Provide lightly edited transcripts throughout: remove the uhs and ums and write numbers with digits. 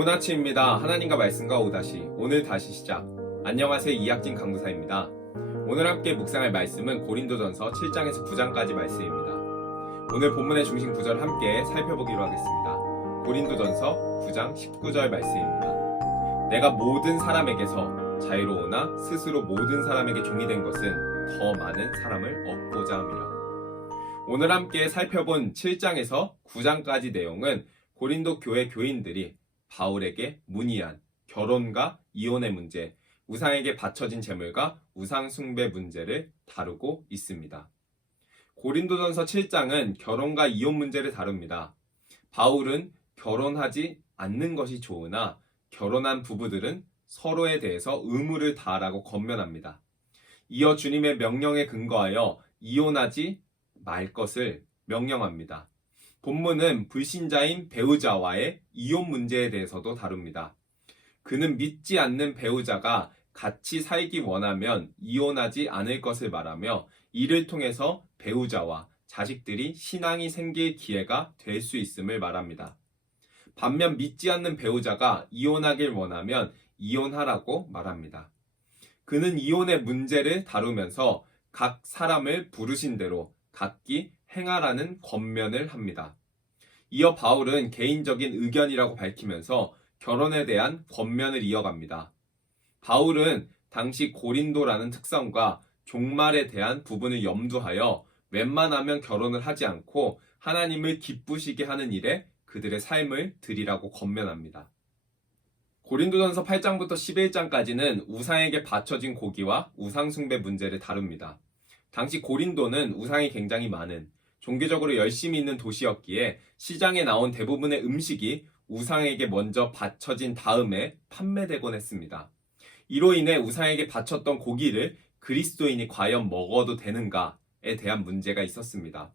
좋은 아침입니다. 하나님과 말씀과 오다시 오늘 다시 시작. 안녕하세요. 이학진 강구사입니다. 오늘 함께 묵상할 말씀은 고린도전서 7장에서 9장까지 말씀입니다. 오늘 본문의 중심 구절 함께 살펴보기로 하겠습니다. 고린도전서 9장 19절 말씀입니다. 내가 모든 사람에게서 자유로우나 스스로 모든 사람에게 종이 된 것은 더 많은 사람을 얻고자 함이라. 오늘 함께 살펴본 7장에서 9장까지 내용은 고린도 교회 교인들이 바울에게 문의한 결혼과 이혼의 문제, 우상에게 바쳐진 제물과 우상 숭배 문제를 다루고 있습니다. 고린도전서 7장은 결혼과 이혼 문제를 다룹니다. 바울은 결혼하지 않는 것이 좋으나 결혼한 부부들은 서로에 대해서 의무를 다하라고 권면합니다. 이어 주님의 명령에 근거하여 이혼하지 말 것을 명령합니다. 본문은 불신자인 배우자와의 이혼 문제에 대해서도 다룹니다. 그는 믿지 않는 배우자가 같이 살기 원하면 이혼하지 않을 것을 말하며 이를 통해서 배우자와 자식들이 신앙이 생길 기회가 될 수 있음을 말합니다. 반면 믿지 않는 배우자가 이혼하길 원하면 이혼하라고 말합니다. 그는 이혼의 문제를 다루면서 각 사람을 부르신 대로 각기 행하라는 권면을 합니다. 이어 바울은 개인적인 의견이라고 밝히면서 결혼에 대한 권면을 이어갑니다. 바울은 당시 고린도라는 특성과 종말에 대한 부분을 염두하여 웬만하면 결혼을 하지 않고 하나님을 기쁘시게 하는 일에 그들의 삶을 드리라고 권면합니다. 고린도전서 8장부터 11장까지는 우상에게 바쳐진 고기와 우상숭배 문제를 다룹니다. 당시 고린도는 우상이 굉장히 많은 종교적으로 열심히 있는 도시였기에 시장에 나온 대부분의 음식이 우상에게 먼저 바쳐진 다음에 판매되곤 했습니다. 이로 인해 우상에게 바쳤던 고기를 그리스도인이 과연 먹어도 되는가에 대한 문제가 있었습니다.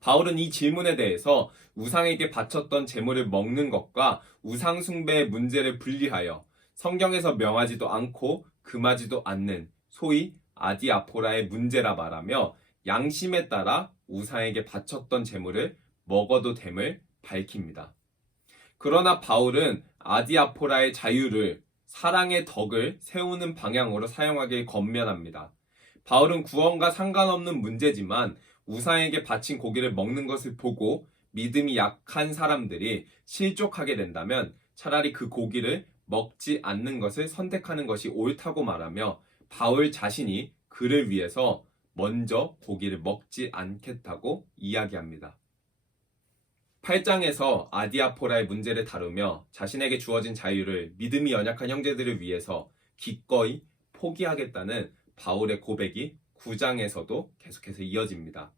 바울은 이 질문에 대해서 우상에게 바쳤던 제물을 먹는 것과 우상 숭배의 문제를 분리하여 성경에서 명하지도 않고 금하지도 않는 소위 아디아포라의 문제라 말하며 양심에 따라 우상에게 바쳤던 제물을 먹어도 됨을 밝힙니다. 그러나 바울은 아디아포라의 자유를 사랑의 덕을 세우는 방향으로 사용하길 권면합니다. 바울은 구원과 상관없는 문제지만 우상에게 바친 고기를 먹는 것을 보고 믿음이 약한 사람들이 실족하게 된다면 차라리 그 고기를 먹지 않는 것을 선택하는 것이 옳다고 말하며 바울 자신이 그를 위해서 먼저 고기를 먹지 않겠다고 이야기합니다. 8장에서 아디아포라의 문제를 다루며 자신에게 주어진 자유를 믿음이 연약한 형제들을 위해서 기꺼이 포기하겠다는 바울의 고백이 9장에서도 계속해서 이어집니다.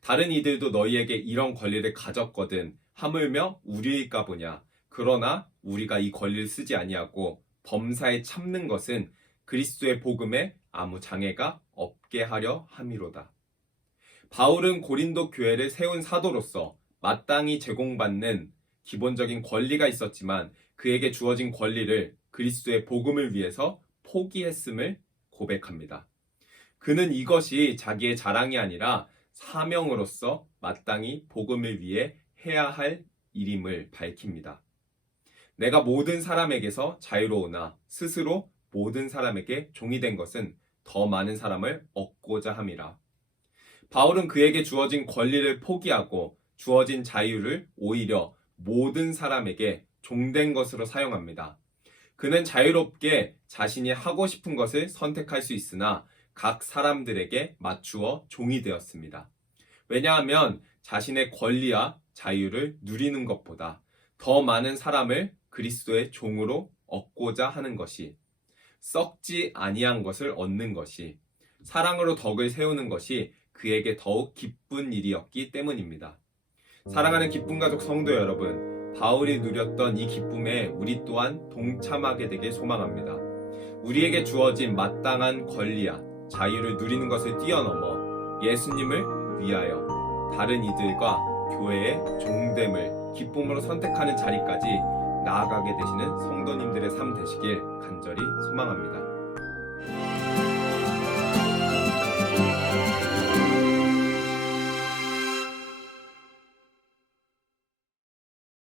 다른 이들도 너희에게 이런 권리를 가졌거든 하물며 우리일까 보냐. 그러나 우리가 이 권리를 쓰지 아니하고 범사에 참는 것은 그리스도의 복음에 아무 장애가 없게 하려 함이로다. 바울은 고린도 교회를 세운 사도로서 마땅히 제공받는 기본적인 권리가 있었지만 그에게 주어진 권리를 그리스도의 복음을 위해서 포기했음을 고백합니다. 그는 이것이 자기의 자랑이 아니라 사명으로서 마땅히 복음을 위해 해야 할 일임을 밝힙니다. 내가 모든 사람에게서 자유로우나 스스로 모든 사람에게 종이 된 것은 더 많은 사람을 얻고자 함이라. 바울은 그에게 주어진 권리를 포기하고 주어진 자유를 오히려 모든 사람에게 종된 것으로 사용합니다. 그는 자유롭게 자신이 하고 싶은 것을 선택할 수 있으나 각 사람들에게 맞추어 종이 되었습니다. 왜냐하면 자신의 권리와 자유를 누리는 것보다 더 많은 사람을 그리스도의 종으로 얻고자 하는 것이, 썩지 아니한 것을 얻는 것이, 사랑으로 덕을 세우는 것이 그에게 더욱 기쁜 일이었기 때문입니다. 사랑하는 기쁨 가족 성도 여러분, 바울이 누렸던 이 기쁨에 우리 또한 동참하게 되길 소망합니다. 우리에게 주어진 마땅한 권리와 자유를 누리는 것을 뛰어넘어 예수님을 위하여 다른 이들과 교회의 종됨을 기쁨으로 선택하는 자리까지 나아가게 되시는 성도님들의 삶 되시길 간절히 소망합니다.